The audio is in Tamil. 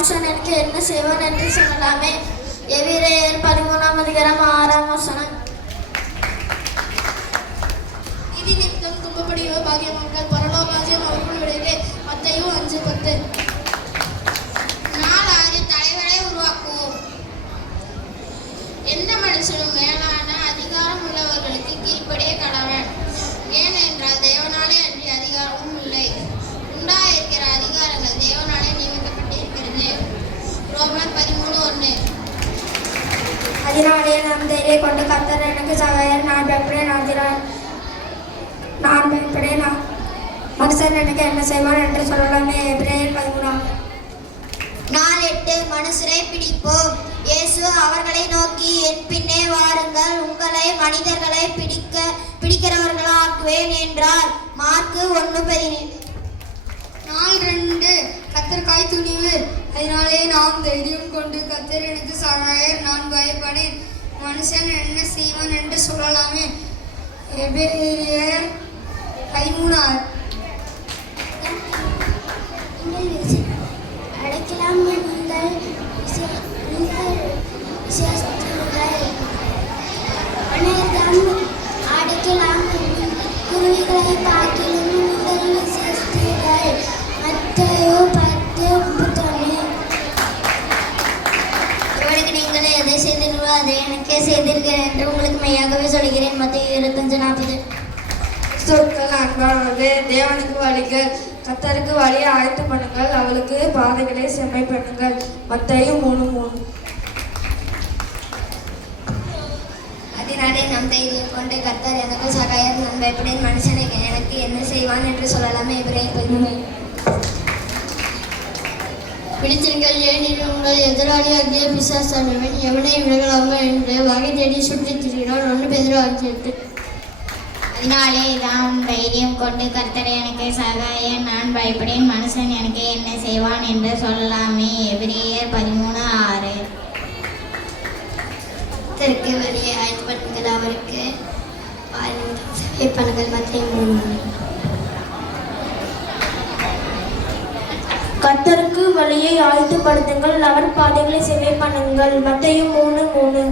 மனுஷன் எனக்கு என்ன செய்வான் என்று சொல்லலாமே. எபிரேயர் 13:6. நீதி நிமித்தம் துன்பப்படுகிற பாக்கியவான்கள் பரலோகராஜ்யம் அவர்களுடையதே. மத்தேயு 5:10. நாலாவது, தலைவரை உருவாக்குவோம். எந்த மனுஷனும் மேலான அதிகாரம் உள்ளவர்களுக்கு கீழ்ப்படிய கடவன். ஏனென்றால் தேவனாலே அன்றி அதிகாரமும் இல்லை. உண்டாயிருக்கிற அதிகாரங்கள் தேவனாலே நியமிக்கப்பட்டிருக்கிறது. ரோமர் 13:1. அதனாலே நாம் தைரியம் கொண்டு கர்த்தர் எனக்கு சகாயர், நான் பயப்படேன், மனுஷன் எனக்கு என்ன செய்வான் என்று சொல்லலாமே. எபிரேயர் 13. 4:8. மனுஷரை பிடிப்போம். இயேசு அவர்களை நோக்கி, என் பின்னே வாருங்கள், உங்களை மனிதர்களை பிடிக்கிறவர்களாக்குவேன் என்றார். மார்க்கு 1:17. 4:2. கர்த்தருக்காய் துணிவு. அதனாலே நாம் தைரியம் கொண்டு கர்த்தர் எனக்கு சகாயர், நான் பயப்படேன், மனுஷன் என்ன செய்வான் என்று சொல்லலாமே. எபிரேயர் 13:6. அடைக்கலாம் நீங்கள் அடைக்கலாம் குருவிகளை பார்க்கிலும் நீங்கள் விசேஷித்தீர்கள். மத்தேயு 10:31. இவனுக்கு நீங்கள் எதை செய்தீர்களோ அதை எனக்கே செய்தீர்கள் என்று உங்களுக்கு மெய்யாகவே சொல்கிறேன். மத்தேயு 25:40. சொற்கள் அன்பானது. தேவனுக்கு வழிகள். கர்த்தருக்கு வழியை ஆயத்து பண்ணுங்கள், அவளுக்கு பாதைகளை செம்மை பண்ணுங்கள். மத்தேயு 3:3. அதனாலே நம் தைரியம் கொண்டு கர்த்தர் எனக்கு சகாயர், நான் பயப்படேன், மனுஷனை எனக்கு என்ன செய்வான் என்று சொல்லலாமே. எபிரேயர் 13. பிடித்திருங்கள், ஏனெனில் உங்கள் எதிராளியாகிய பிசாசானவன் எவனை விலகலாமா என்று வகை தேடி சுற்றித் திரிகிறான். 1 பேதுரு 5:8. அதனாலே நாம் தைரியம் கொண்டு கர்த்தர் எனக்கு சகாயர், நான் பயப்படேன், மனுஷன் எனக்கு என்ன செய்வான் என்று சொல்லலாமே. எபிரேயர் 13:6. கர்த்தருக்கு வழியை ஆயத்து பண்ணுங்கள், அவருக்கு சேவை பண்ணுங்கள். மத்தேயு 3:3. கர்த்தருக்கு வழியை ஆயத்துப்படுத்துங்கள், அவர் பாதைகளை சேவை பண்ணுங்கள். மத்தேயு 3:3.